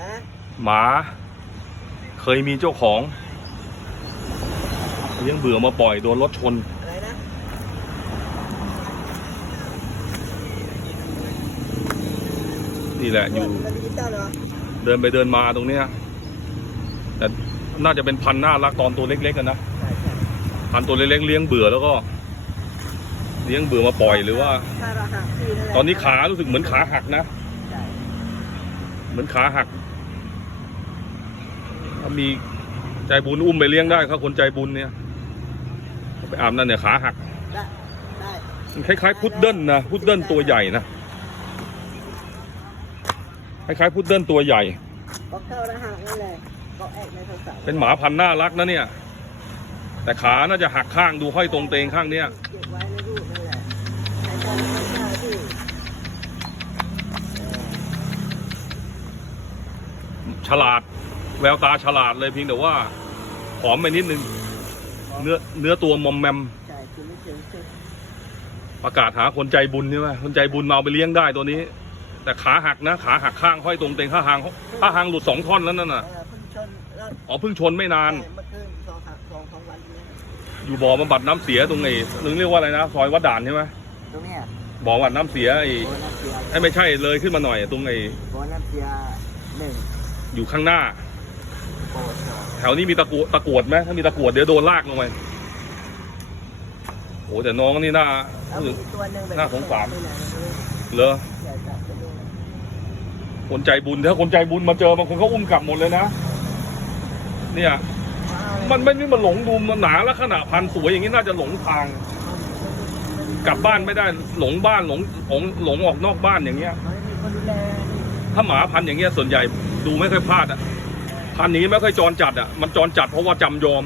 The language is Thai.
นะหมา เคยมีเจ้าของเลี้ยงเบื่อมาปล่อยโดนรถชนอะไรนะนี่แหละอยู่มันดิจิตอลเหรอเดินไปเดินมาตรงเนี้ยแต่น่าจะเป็นพันธุ์น่ารักตอนตัวเล็กๆกันนะใช่ใช่พันธุ์ตัวเล็กๆเลี้ยงเบื่อแล้วก็ เลี้ยงเบื่อมาปล่อยหรือว่าถ้าเราหักที่นั่นแหละตอนนี้ขารู้สึกเหมือนขาหักนะใช่ เหมือนขาหักถ้ามีใจบุญอุ้มไปเลี้ยงได้ครับคนใจบุญเนี่ยเอาไปอาบนั่นเนี่ยขาหักได้ได้มันคล้ายๆพุดเดิ้ลนะพุดเดิ้ลตัวใหญ่นะคล้ายๆพุดเดิ้ลตัวใหญ่ก็เข้าแล้วหักนั่นแหละก็แอกในโทรศัพท์เป็นหมาพันธุ์น่ารักนะเนี่ย แต่ขาน่าจะหักข้างดูห้อยตรงเตงข้างเนี้ย ฉลาด แววตาฉลาดเลยเพียงแต่ว่าผอมไปนิดนึง เนื้อเนื้อตัวมอมแมมใช่คือไม่ถึงคือประกาศหาคนใจบุญใช่ไหมคนใจบุญมาเอาไปเลี้ยงได้ตัวนี้ แต่ขาหักนะ ขาหักข้างห้อยตรงเตงข้าหางข้าหางหลุดสองท่อนแล้วนั่นเอน่ะอเพิ่งชนแล้วอ๋อเพิ่งชนไม่นานใช่เมื่อคืนสองหักสองสองวันนี้อยู่บ่อบำบัดน้ำเสียตรงไหนนึงเรียกว่าอะไรนะซอยวัดด่านใช่ไหมตรงเนี้ยบ่อบำบัดน้ำเสียไอ้โบนัสเสียไอ้ไม่ใช่เลยขึ้นมาหน่อยตรงไอ้โบนัสเสียหนึ่ง อยู่ข้างหน้าโบสองแถวนี้มีตะกรวดตะกรวดไหมถ้ามีตะกรวดเดี๋ยวโดนลากลงไปโอ้แต่น้องนี่น่าแล้วมีอีกตัวหนึ่งแบบน่าสงสารไม่นานเลยเหรออย่าจับไปดูนะคนใจบุญถ้าคนใจบุญมาเจอบางคนเขาอุ้มกลับหมดเลยนะ เนี่ย มันไม่นี่มันหลงดูมันหนาลักษณะพันธุ์สวยอย่างนี้น่าจะหลงทาง กลับบ้านไม่ได้หลงบ้านหลงหลงหลงออกนอกบ้านอย่างเงี้ย ถ้าหมาพันอย่างเงี้ยส่วนใหญ่ดูไม่ค่อยพลาดอะพันนี้ไม่ค่อยจรจัดอะมันจรจัดเพราะว่าจำยอม